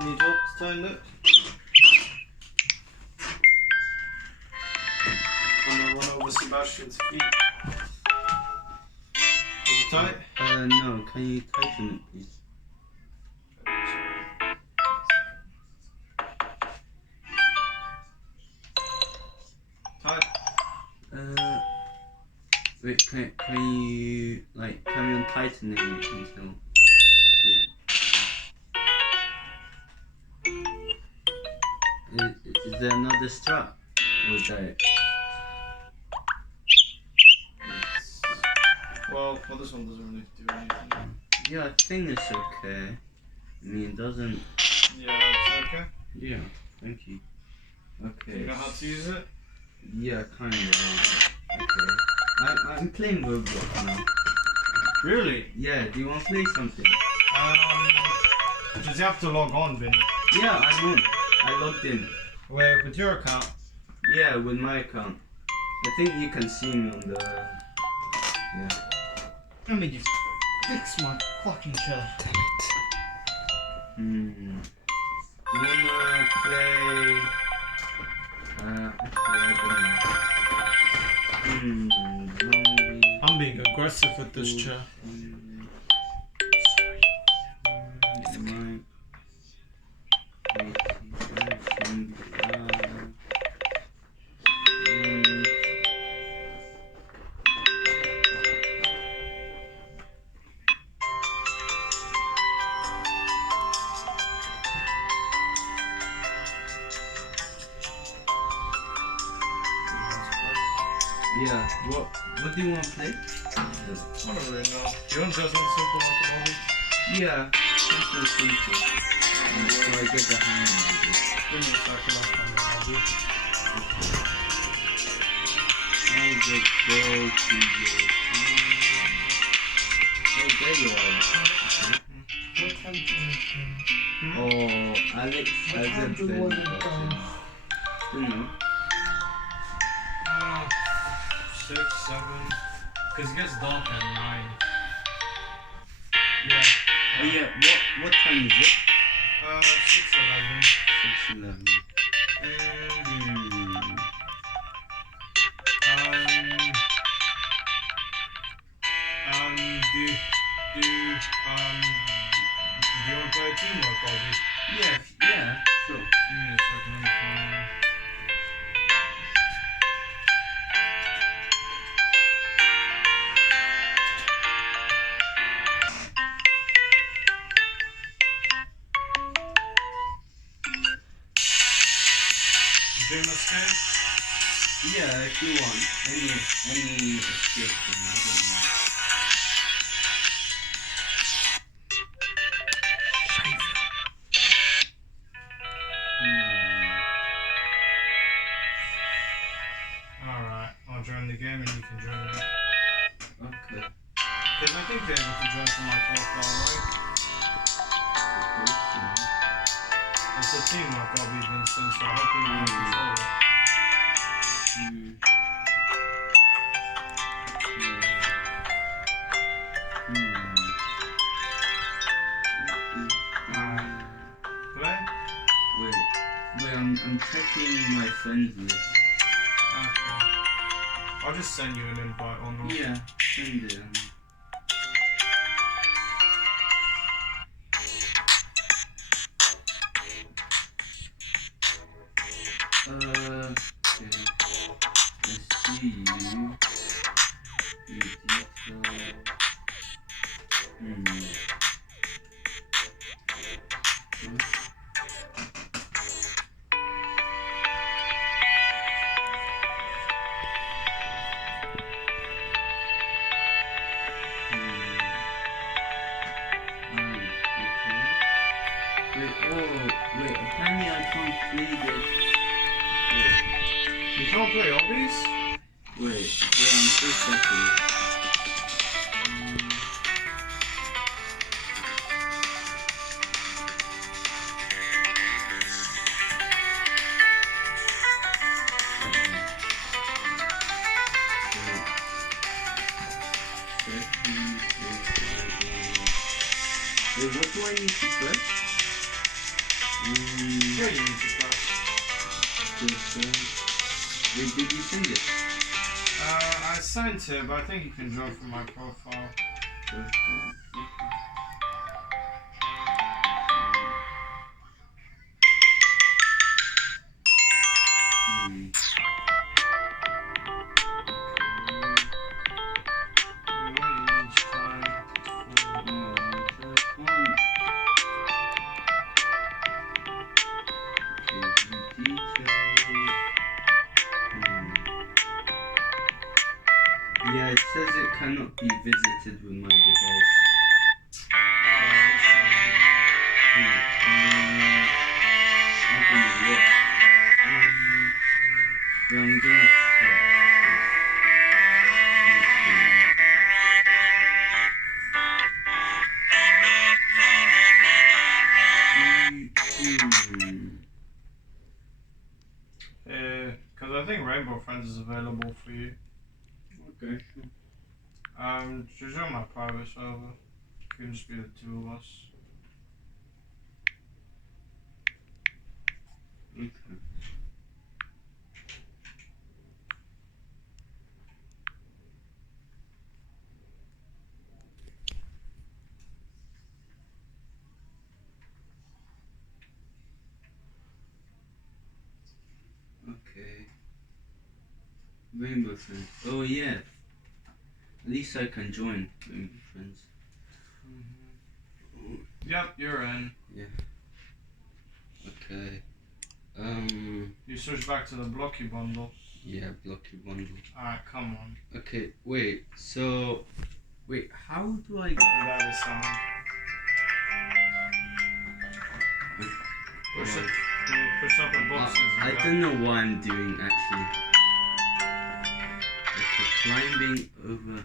Need help to tighten it? I'm gonna run over Sebastian's feet. Is it tight? No, can you tighten it, please? Tight? Wait, can you, like, carry on tightening it until, yeah. Is there another strap? Or that? Well, this one doesn't really do anything. Yeah, I think it's okay. I mean, it doesn't... Yeah, it's okay? Yeah, thank you. Okay. Do you know how to use it? Yeah, kind of. Okay. I'm playing Roblox now. Really? Yeah, do you want to play something? Does you have to log on, Vinny? Yeah, I'm on. I logged in. Where, with your account? Yeah, with my account. I think you can see me on the... Yeah. Let me just fix my fucking chair. Damn it. Do you wanna play... actually, I don't know. I'm being aggressive with this chair. Yeah, what do you want to play? I don't really know. You want just something simple like a hobby? Yeah, simple. So I get the hang of it. Give me a second, I'll find a hobby. I'll just go to your... Oh, there you are. What time do you Oh, Alex hasn't been you know. 6, 7. Because it gets dark at 9. Yeah. Oh yeah, what time is it? 6:11. 6:11. Do you want to play a teamwork hobby? Yeah, sure. Give me a second, let me find one. Game escape? Yeah, if you want. Any escape thing, I don't know. Alright, I'll join the game and you can join me. Okay. Because I think they're able to join from my profile, right? It's a teamwork hobby, Vincent, so I hope you can control it. Play? Wait, I'm checking my friends list. Okay. I'll just send you an invite or not. Yeah, send it. Okay. I see you. Wait, apparently I can't play this. You can't play hobbies? Wait, I'm so checking. Wait, what do I need to press? Where you need to press? Wait, did you send it? I sent it, but I think you can join from my profile. You're waiting each time. Yeah, it says it cannot be visited with my device. I'm gonna check Because I think Rainbow Friends is available for you. Okay, sure. Just join my private server. It can just be the two of us. Okay. Okay. Rainbow Friends. Oh yeah. At least I can join Rainbow Friends. Yep, you're in. Yeah. Okay. You switch back to the Blocky bundle. Yeah, blocky bundle. Alright, come on. Okay, wait. So, wait. How do I? That is someone. Push up the boxes. I don't know what I'm doing actually. Okay, climbing over.